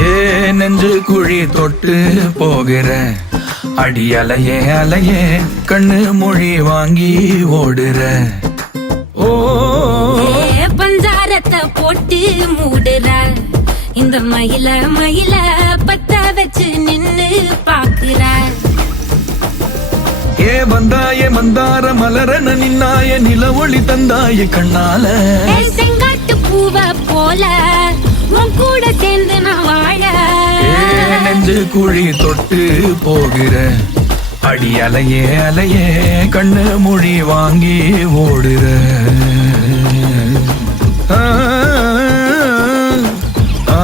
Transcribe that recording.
ஏ நெஞ்சு குழி தொட்டு போகிற அடி அலையே அலையே கண்ணு மொழி வாங்கி ஓடுற. ஓ பஞ்சாரத்தை போட்டு மூடுற இந்த மயில மயில பத்த வச்சு நின்னு பாக்குற. ஏ வந்தாய மந்தார மலரன நின்னாய நில ஒளி தந்தாய கண்ணால. செங்காட்டு பூவ போல உன் கூட சேர்ந்து நான் வாழ. நெஞ்சு குழி தொட்டு போகிற அடி அலையே அலையே கண்ணு மொழி வாங்கி ஓடுற. ஆ ஆ